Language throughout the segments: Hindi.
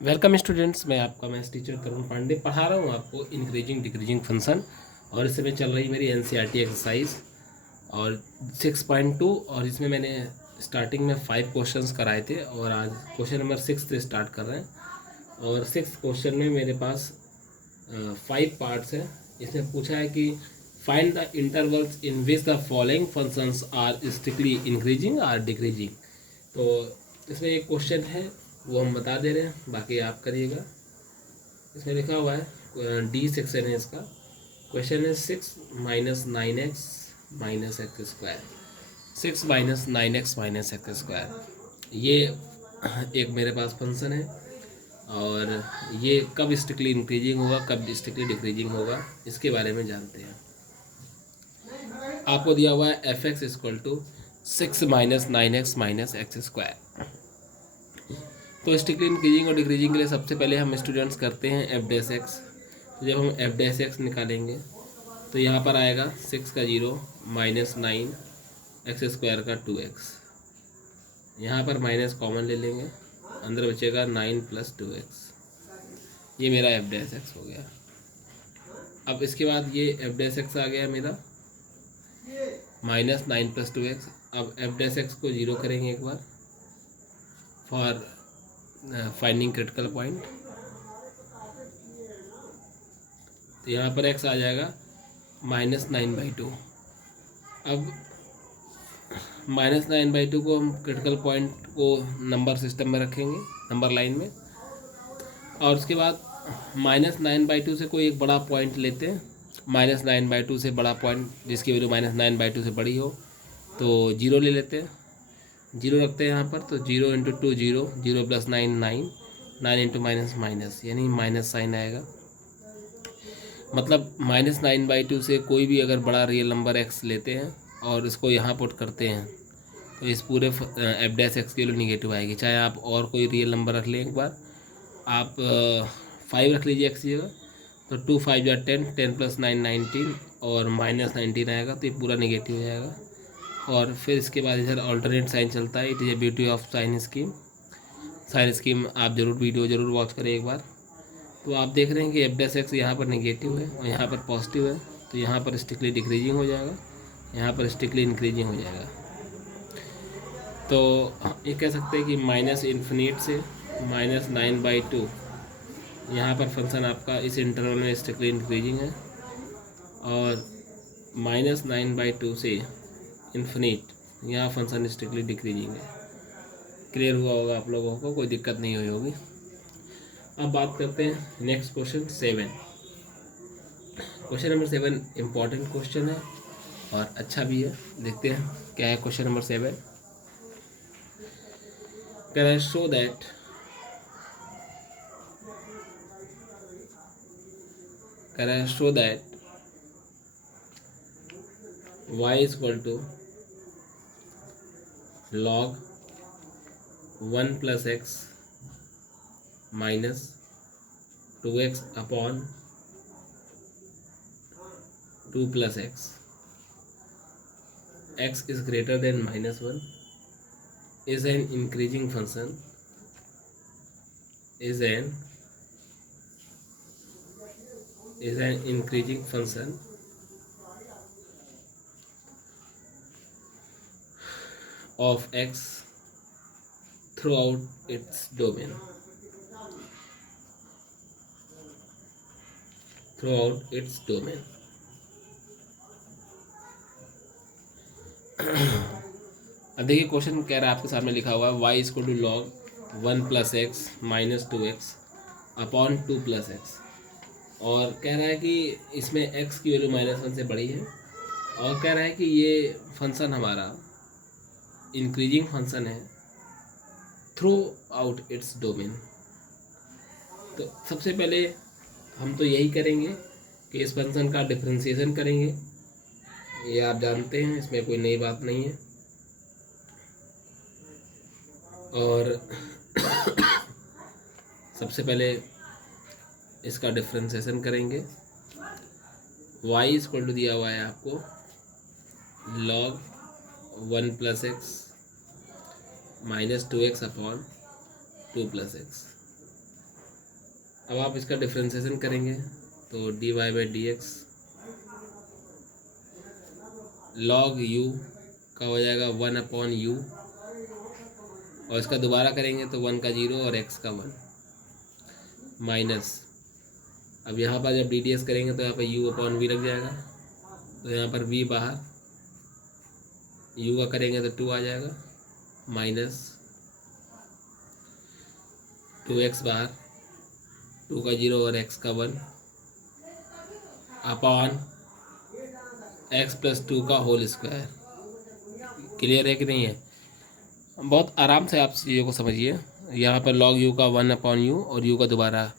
वेलकम स्टूडेंट्स, मैं आपका मैथ्स टीचर करुण पांडे पढ़ा रहा हूँ आपको इंक्रीजिंग डिक्रीजिंग फंक्शन। और इस समय चल रही मेरी एनसीईआरटी एक्सरसाइज और 6.2। और इसमें मैंने स्टार्टिंग में 5 क्वेश्चंस कराए थे और आज क्वेश्चन नंबर 6 से स्टार्ट कर रहे हैं। और 6 क्वेश्चन में मेरे पास 5 पार्ट्स हैं। इसमें पूछा है कि find the intervals in which the following functions are strictly increasing or decreasing. तो इसमें एक क्वेश्चन है वो हम बता दे रहे हैं, बाकी आप करिएगा। इसमें लिखा हुआ है डी सेक्शन है इसका। क्वेश्चन है 6 minus 9x minus x square. 6 minus 9x minus x square ये एक मेरे पास फंक्शन है और ये कब स्ट्रिक्टली इंक्रीजिंग होगा कब स्ट्रिक्टली डिक्रीजिंग होगा इसके बारे में जानते हैं। आपको दिया हुआ है f x equal to 6 minus 9x minus x square. तो स्ट्रिक्टली इंक्रीजिंग और डिक्रीजिंग के लिए सबसे पहले हम स्टूडेंट्स करते हैं एफ डैश एक्स। तो जब हम एफ डैश एक्स निकालेंगे तो यहाँ पर आएगा 6 का 0 माइनस 9 एक्स स्क्वायर का 2x। यहाँ पर माइनस कॉमन ले लेंगे, अंदर बचेगा 9 प्लस 2x। ये मेरा एफ डैश एक्स हो गया। अब इसके बाद ये एफ डैश एक्स आ गया मेरा माइनस 9 प्लस 2x। अब एफ डैश एक्स को 0 करेंगे एक बार फॉर फाइंडिंग क्रिटिकल पॉइंट। तो यहाँ पर x आ जाएगा -9/2। अब -9/2 को हम क्रिटिकल पॉइंट को नंबर सिस्टम में रखेंगे, नंबर लाइन में। और उसके बाद -9/2 से कोई एक बड़ा पॉइंट लेते हैं। -9/2 से बड़ा पॉइंट जिसकी वैल्यू -9/2 से बड़ी हो तो 0 ले लेते हैं। 0 रखते हैं यहाँ पर। तो 0 into 2 0, 0 plus 9 9, 9 into minus minus यानी माइनस साइन आएगा। मतलब -9/2 से कोई भी अगर बड़ा रियल नंबर x लेते हैं और इसको यहाँ पुट करते हैं तो इस पूरे एफ डैश एक्स की वैल्यू निगेटिव आएगी। चाहे आप और कोई रियल नंबर रख लें, एक बार आप 5 रख लीजिए x की जगह, तो 2 5 या 10, 10 प्लस 9 19 और माइनस 19 आएगा, तो ये पूरा निगेटिव हो जाएगा। और फिर इसके बाद इधर ऑल्टरनेट साइन चलता है। It is a beauty of sign scheme. Sign scheme आप ज़रूर वीडियो ज़रूर वॉच करें एक बार। तो आप देख रहे हैं कि एफ डैश एक्स यहाँ पर नेगेटिव है और यहाँ पर पॉजिटिव है, तो यहाँ पर स्ट्रिक्टली डिक्रीजिंग हो जाएगा, यहाँ पर स्ट्रिक्टली इंक्रीजिंग हो जाएगा। तो ये कह सकते हैं कि माइनस इन्फिनिट से -9/2 यहाँ पर फंक्शन आपका इस इंटरवल में स्ट्रिक्टली इंक्रीजिंग है और -9/2 से इन्फिनिट यहाँ फंक्शन स्ट्रिक्टली डिक्रीजिंग है। क्लियर हुआ होगा आप लोगों को, कोई दिक्कत नहीं हुई होगी। अब बात करते हैं next question 7। Question number 7 important question है और अच्छा भी है। देखते हैं क्या है question number 7। Can I show that y is equal to log 1 plus x minus 2x upon 2 plus x is greater than -1 is an increasing function of x throughout its domain. अब देखिए क्वेश्चन कह रहा है, आपके सामने लिखा हुआ है y equal to log 1 plus x minus 2x upon 2 plus x. और कह रहा है कि इसमें x की वैल्यू -1 से बड़ी है और कह रहा है कि ये फंक्शन हमारा इंक्रीजिंग फंक्शन है थ्रू आउट इट्स डोमेन। तो सबसे पहले हम तो यही करेंगे कि इस फंक्शन का डिफरेंशिएशन करेंगे। ये आप जानते हैं, इसमें कोई नई बात नहीं है। और सबसे पहले इसका डिफरेंशिएशन करेंगे। y इक्वल टू दिया हुआ है आपको log 1 plus x minus 2x upon 2 plus x. अब आप इसका डिफ्रेंसिएशन करेंगे तो dy by d x log you का हो जाएगा 1/u, और इसका दोबारा करेंगे तो 1 का 0 और x का 1 माइनस। अब यहाँ पर जब डी करेंगे तो यहाँ पर u/v लग जाएगा, तो यहाँ पर v बाहर, u का करेंगे तो 2 आ जाएगा माइनस 2x बाहर, 2 का 0 और x का 1 अपॉन x प्लस 2 का होल स्क्वायर। क्लियर है कि नहीं है? बहुत आराम से आप चीज़ों को समझिए। यहाँ पर log u का 1/u और u का दोबारा,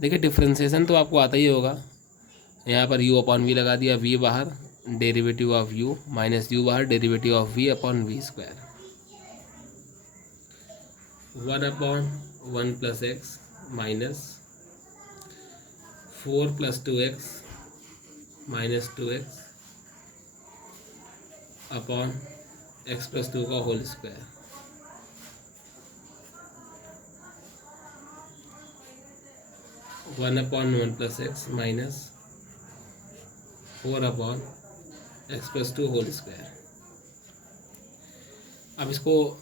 देखिए डिफ्रेंसिएशन तो आपको आता ही होगा। यहाँ पर u/v लगा दिया, v बाहर derivative of u minus u बाहर derivative of v/v square 1/1 plus x minus 4 plus 2x minus 2x upon x plus 2 का whole square 1/1 plus x minus 4/x+2 whole square. अब इसको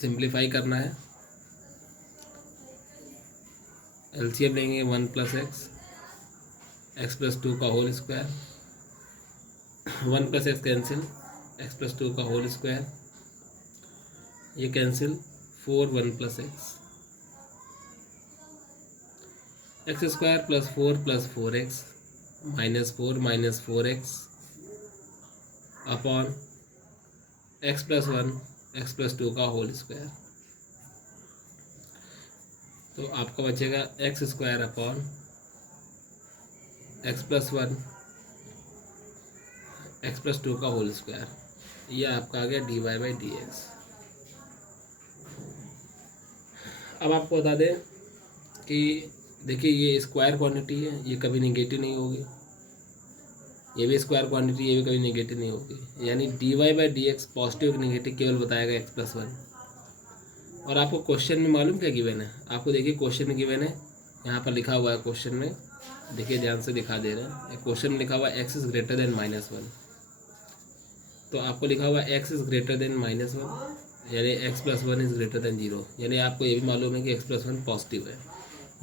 सिंप्लीफाई करना है, एलसीएम लेंगे 1 प्लस एक्स प्लस 2 का whole square, 1 plus x cancel, x plus 2 का होल स्क्वायर ये cancel, 4 1 plus x square plus 4x minus 4 minus 4x upon x plus 1 x plus 2 का होल स्क्वायर। तो आपका बचेगा x square upon x plus 1 x plus 2 का होल स्क्वायर। ये आपका आ गया dy बाई डी एक्स। अब आपको बता दें कि देखिए ये स्क्वायर क्वांटिटी है, ये कभी नेगेटिव नहीं होगी, ये भी स्क्वायर क्वांटिटी, ये भी कभी नेगेटिव नहीं होगी। यानी dy by d x positive negative केवल बताएगा x प्लस 1। और आपको क्वेश्चन में मालूम क्या गिवन है? आपको देखिए क्वेश्चन में गिवन है, यहाँ पर लिखा हुआ है क्वेश्चन में, देखिए ध्यान से दिखा दे रहे हैं। क्वेश्चन में लिखा हुआ है x इज़ ग्रेटर देन -1, तो आपको लिखा हुआ है x इज़ ग्रेटर देन -1 यानी x plus 1 is greater than 0। यानी आपको ये भी मालूम है कि x प्लस 1 पॉजिटिव है।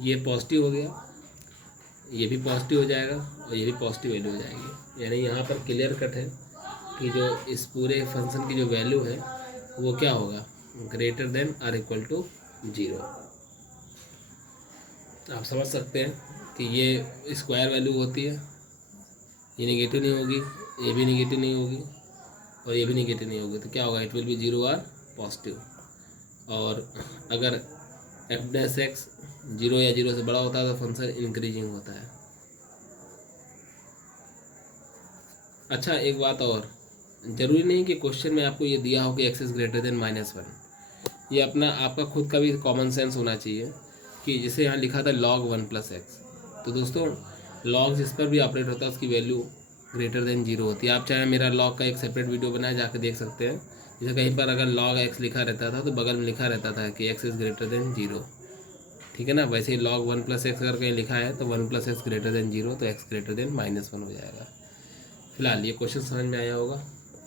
ये पॉजिटिव हो गया, ये भी पॉजिटिव हो जाएगा और ये भी पॉजिटिव वैल्यू हो जाएगी। यानी यहाँ पर क्लियर कट है कि जो इस पूरे फंक्शन की जो वैल्यू है वो क्या होगा, greater than or equal to 0। आप समझ सकते हैं कि ये स्क्वायर वैल्यू होती है, ये नेगेटिव नहीं होगी, ये भी नेगेटिव नहीं होगी और ये भी नेगेटिव नहीं होगी, तो क्या होगा, it will be 0 or positive. और अगर एफ डैश एक्स 0 या 0 से बड़ा होता है तो फंक्शन इंक्रीजिंग होता है। अच्छा एक बात और, ज़रूरी नहीं कि क्वेश्चन में आपको ये दिया हो कि x इज़ ग्रेटर देन -1। ये अपना आपका खुद का भी कॉमन सेंस होना चाहिए कि जैसे यहाँ लिखा था log 1 प्लस एक्स, तो दोस्तों log जिस पर भी ऑपरेट होता है उसकी वैल्यू ग्रेटर देन 0 होती है। आप चाहे मेरा log का एक सेपरेट वीडियो बनाए जाकर देख सकते हैं। जैसे कहीं पर अगर log x लिखा रहता था तो बगल में लिखा रहता था कि x इज़ ग्रेटर देन 0, ठीक है ना। वैसे ही log 1 प्लस एक्स अगर कहीं लिखा है तो 1 प्लस एक्स ग्रेटर देन 0, तो x ग्रेटर देन -1 हो जाएगा। फिलहाल ये क्वेश्चन समझ में आया होगा।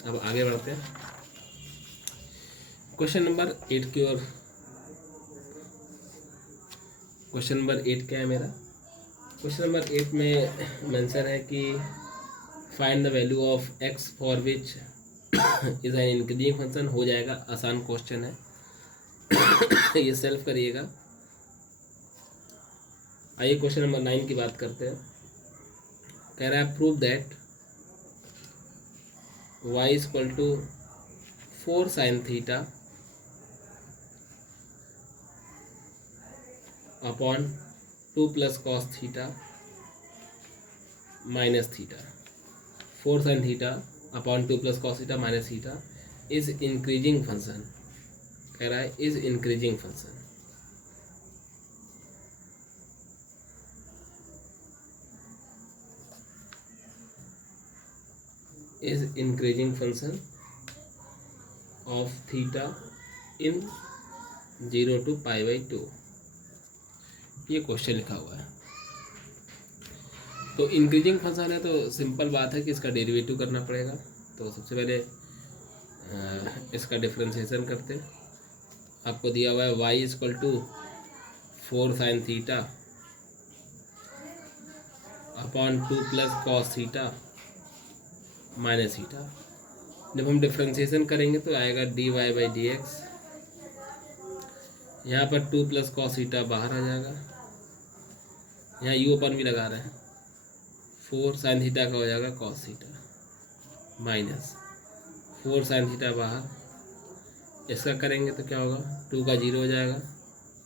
अब आगे बढ़ते हैं क्वेश्चन नंबर 8 की ओर। क्वेश्चन नंबर 8 क्या है मेरा? क्वेश्चन नंबर 8 में मेंशन है कि find the value of x for which is an increasing function. हो जाएगा, आसान क्वेश्चन है ये सेल्फ करिएगा। आइए क्वेश्चन नंबर 9 की बात करते हैं। कह रहा है prove that y is equal to 4 sin theta upon 2 plus cos theta minus theta. 4 sin theta upon 2 plus cos theta minus theta is increasing function. कह रहा है is increasing function. is increasing function of theta in 0 to pi by 2। ये क्वेश्चन लिखा हुआ है। तो इंक्रीजिंग फंक्शन है तो सिंपल बात है कि इसका डेरिवेटिव करना पड़ेगा। तो सबसे पहले इसका डिफ्रेंशिएशन करते हैं। आपको दिया हुआ है y equal to 4 sin theta upon 2 plus cos theta minus theta. जब हम डिफ्रेंशिएशन करेंगे तो आएगा dy बाई डी एक्स। यहाँ पर 2 प्लस कॉस थीटा बाहर आ जाएगा, यहाँ u अपन भी लगा रहे हैं, 4 sin थीटा का हो जाएगा cos theta minus 4 sin theta बाहर। इसका करेंगे तो क्या होगा, 2 का 0 हो जाएगा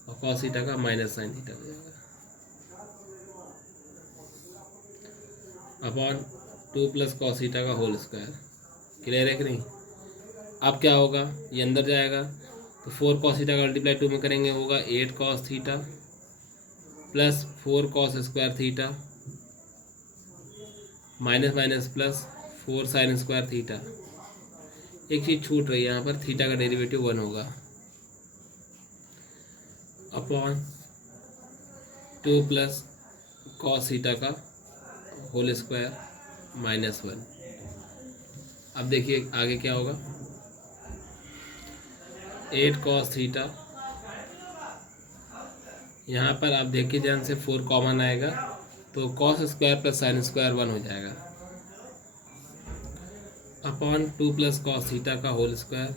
और कॉस थीटा का माइनस साइन थीटा हो जाएगा अपॉन 2 प्लस कॉस थीटा का होल स्क्वायर। क्लियर है कि नहीं। अब क्या होगा, ये अंदर जाएगा तो 4 कॉस थीटा का मल्टीप्लाई 2 में करेंगे होगा 8 cos theta plus 4 cos square theta minus minus plus 4 sine square theta. एक चीज़ छूट रही है यहाँ पर, थीटा का डेरिवेटिव 1 होगा अपॉन 2 प्लस कॉस थीटा का होल स्क्वायर माइनस 1। अब देखिए आगे क्या होगा, 8 कॉस थीटा, यहाँ पर आप देखिए ध्यान से 4 कॉमन आएगा तो cos square plus sine square 1 हो जाएगा अपॉन 2 प्लस कॉस थीटा का होल स्क्वायर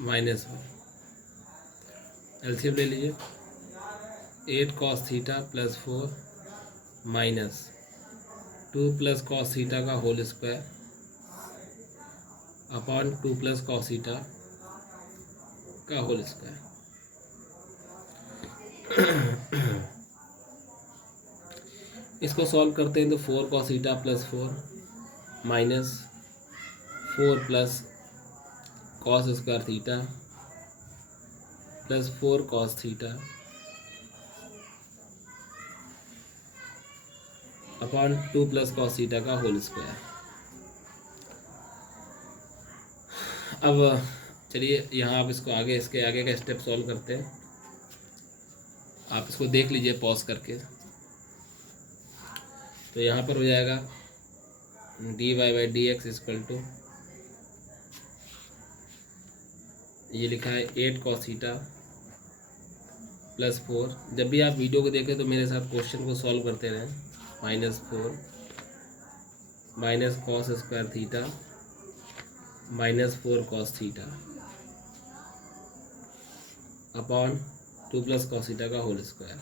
माइनस 1। एलसीएम ले लीजिए, 8 cos theta plus 4 minus 2 plus cos theta का whole square upon 2 plus cos theta का होल स्क्वायर। इसको सॉल्व करते हैं तो 4 cos theta plus 4 minus 4 plus cos square theta plus 4 cos theta upon 2 plus cos theta का होल स्क्वायर। अब चलिए यहाँ आप इसको आगे, इसके आगे का स्टेप सॉल्व करते हैं। आप इसको देख लीजिए पॉज करके। तो यहाँ पर हो जाएगा dy by d x equal to, ये लिखा है 8 कॉस थीटा प्लस 4। जब भी आप वीडियो को देखें तो मेरे साथ क्वेश्चन को सॉल्व करते रहें। Minus 4 minus cos square theta minus 4 cos theta upon 2 plus cos theta का होल स्क्वायर।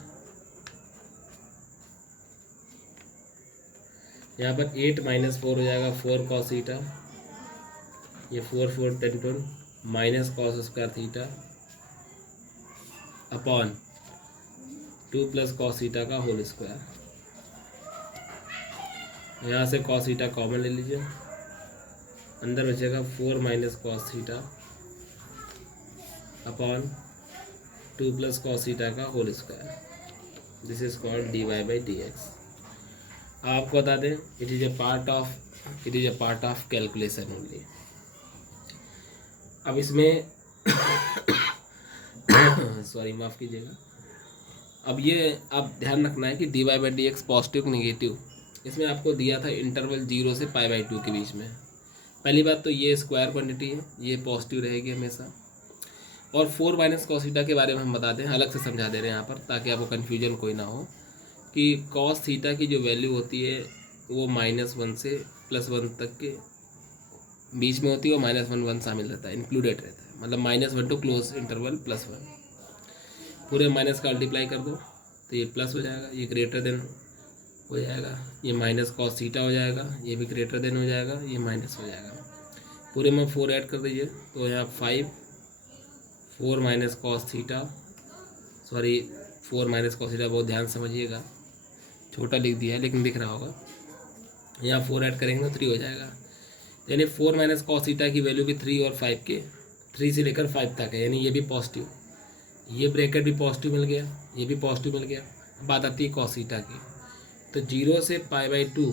यहाँ पर 8 माइनस 4 हो जाएगा 4 कॉस थीटा, ये 4 4 10 10 minus cos square theta upon 2 plus cos theta का होल स्क्वायर। यहाँ से कॉस थीटा कॉमन ले लीजिए, अंदर बचेगा 4 minus cos theta upon 2 plus cos theta का whole square. This is called dy by d x. आपको बता दें it is a part of calculation only. अब इसमें सॉरी माफ़ कीजिएगा। अब ये आप ध्यान रखना है कि dy by d x positive negative, इसमें आपको दिया था इंटरवल 0 से पाई बाई 2 के बीच में। पहली बात तो ये स्क्वायर क्वांटिटी है, ये पॉजिटिव रहेगी हमेशा। और 4 माइनस कॉस थीटा के बारे में हम बताते हैं, अलग से समझा दे रहे हैं यहाँ पर ताकि आपको कन्फ्यूजन कोई ना हो कि कॉस थीटा की जो वैल्यू होती है वो -1 से +1 तक के बीच में होती है और -1 1 शामिल रहता है, इंक्लूडेड रहता है। मतलब -1 टू क्लोज इंटरवल +1, पूरे माइनस का मल्टीप्लाई कर दो तो ये प्लस हो जाएगा, ये ग्रेटर देन हो जाएगा, ये माइनस कॉस थीटा हो जाएगा, ये भी ग्रेटर देन हो जाएगा, ये माइनस हो जाएगा। पूरे में 4 ऐड कर दीजिए तो यहाँ 5 4 minus cos theta, sorry 4 minus cos theta, बहुत ध्यान समझिएगा, छोटा लिख दिया है लेकिन दिख रहा होगा। यहाँ 4 ऐड करेंगे तो 3 हो जाएगा। यानी 4 माइनस कॉस थीटा की वैल्यू भी 3 और 5 के 3 से लेकर 5 तक है, यानी ये भी पॉजिटिव, ये ब्रैकेट भी पॉजिटिव मिल गया, ये भी पॉजिटिव मिल गया। बात आती है कॉस थीटा की, तो 0 से पाई बाई 2,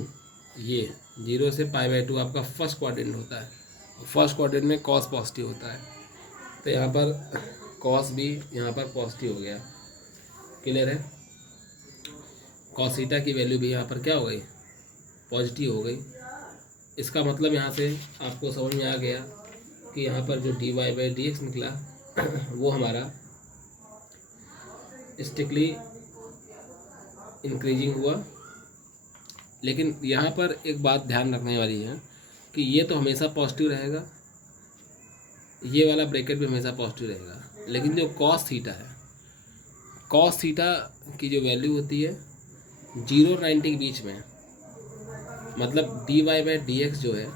ये 0 से पाई बाई 2 आपका फर्स्ट क्वाड्रेंट होता है, फर्स्ट क्वाड्रेंट में कॉस पॉजिटिव होता है, तो यहाँ पर कॉस भी यहाँ पर पॉजिटिव हो गया क्लियर है। कॉस थीटा की वैल्यू भी यहाँ पर क्या हो गई, पॉजिटिव हो गई। इसका मतलब यहाँ से आपको समझ में आ गया कि यहाँ पर जो dy/dx निकला वो हमारा स्ट्रिक्टली इंक्रीजिंग हुआ। लेकिन यहाँ पर एक बात ध्यान रखने वाली है कि ये तो हमेशा पॉजिटिव रहेगा, ये वाला ब्रैकेट भी हमेशा पॉजिटिव रहेगा, लेकिन जो कॉस थीटा है, कॉस थीटा की जो वैल्यू होती है 0 और 90 के बीच में, मतलब dy/dx जो है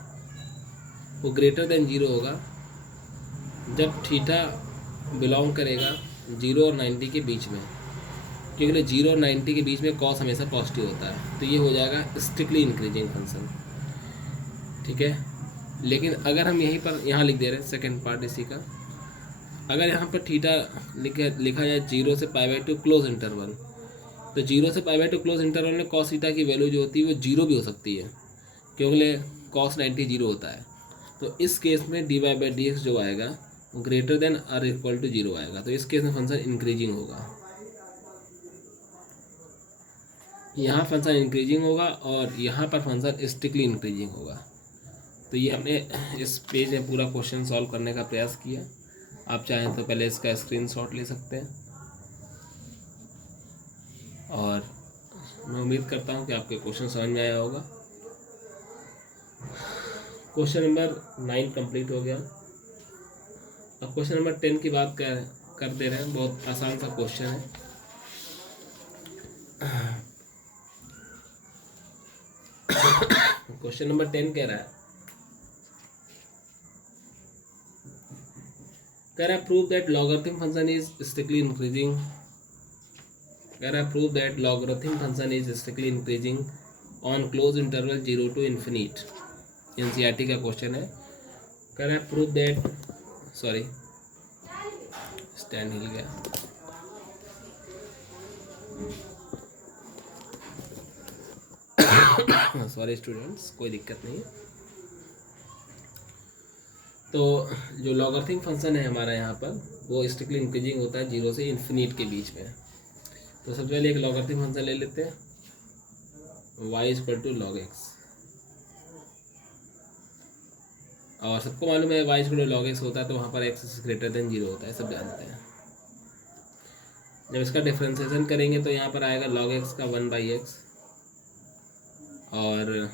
वो ग्रेटर देन 0 होगा जब थीटा बिलोंग करेगा 0 और 90 के बीच में, क्योंकि 0 और 90 के बीच में कॉस हमेशा पॉजिटिव होता है, तो ये हो जाएगा स्ट्रिक्टली इंक्रीजिंग फंक्शन। ठीक है। लेकिन अगर हम यहीं पर यहाँ लिख दे रहे हैं सेकेंड पार्ट इसी का, अगर यहाँ पर थीटा लिखा जाए 0 से π/2 क्लोज इंटरवल, तो 0 से π/2 क्लोज इंटरवल में कॉस थीटा की वैल्यू जो होती है वो 0 भी हो सकती है, क्योंकि कॉस 90 0 होता है। तो इस केस में dy/dx जो आएगा वो ग्रेटर देन और इक्वल टू 0 आएगा, तो इस केस में फंक्शन इंक्रीजिंग होगा। यहाँ फंक्शन इंक्रीजिंग होगा और यहाँ पर फंक्शन स्ट्रिक्टली इंक्रीजिंग होगा। तो ये हमने इस पेज में पूरा क्वेश्चन सॉल्व करने का प्रयास किया। आप चाहें तो पहले इसका स्क्रीनशॉट ले सकते हैं, और मैं उम्मीद करता हूँ कि आपके क्वेश्चन समझ में आया होगा। क्वेश्चन नंबर 9 कंप्लीट हो गया। अब क्वेश्चन नंबर 10 की बात कर दे रहे हैं। बहुत आसान सा क्वेश्चन है। क्वेश्चन नंबर 10 कह रहा है prove that logarithm function is strictly increasing. Prove that logarithm function is strictly increasing on close interval 0 to infinite. NCERT का क्वेश्चन है। कह रहा है प्रूव दैट, सॉरी स्टैंड हिल गया, सॉरी स्टूडेंट्स, कोई दिक्कत नहीं है। तो जो लॉगरिथम फंक्शन है हमारा यहाँ पर वो स्ट्रिक्टली इंक्रीजिंग होता है 0 से इन्फिनिट के बीच में। तो सबसे पहले एक लॉगरिथम फंक्शन ले लेते हैं, y = log x, और सबको मालूम है y = log x होता है तो वहाँ पर x ग्रेटर देन 0 होता है, सब जानते हैं। जब इसका डिफ्रेंसिएशन करेंगे तो यहाँ पर आएगा log x का 1/x, और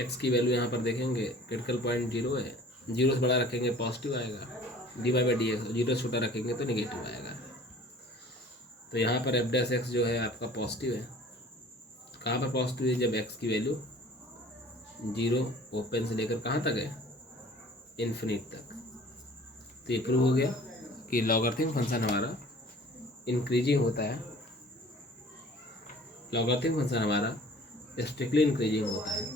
x की वैल्यू यहाँ पर देखेंगे क्रिटिकल पॉइंट 0 है, 0 से बड़ा रखेंगे पॉजिटिव आएगा, dy/dx 0 से छोटा रखेंगे तो नेगेटिव आएगा। तो यहाँ पर f' जो है आपका पॉजिटिव है। कहाँ पर पॉजिटिव है? जब x की वैल्यू 0 ओपन से लेकर कहाँ तक है, इन्फिनिट तक। तो ये प्रूव हो गया कि लॉगरिथम फंक्शन हमारा इंक्रीजिंग होता है, लॉगरिथम फंक्शन हमारा स्ट्रिक्टली इंक्रीजिंग होता है।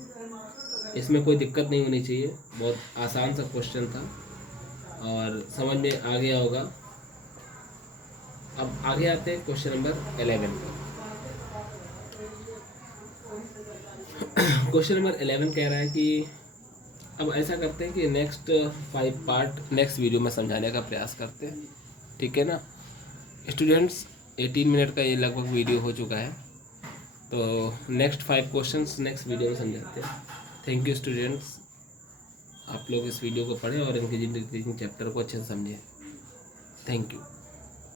इसमें कोई दिक्कत नहीं होनी चाहिए, बहुत आसान सा क्वेश्चन था और समझ में आ गया होगा। अब आगे आते हैं क्वेश्चन नंबर 11 पर। क्वेश्चन नंबर 11 कह रहा है कि अब ऐसा करते हैं कि नेक्स्ट 5 पार्ट नेक्स्ट वीडियो में समझाने का प्रयास करते हैं, ठीक है ना स्टूडेंट्स। 18 मिनट का ये लगभग वीडियो हो चुका है, तो नेक्स्ट 5 क्वेश्चंस नेक्स्ट वीडियो में समझाते हैं। थैंक यू स्टूडेंट्स, आप लोग इस वीडियो को पढ़ें और इंक्रीजिंग चैप्टर को अच्छे से समझें। Thank you.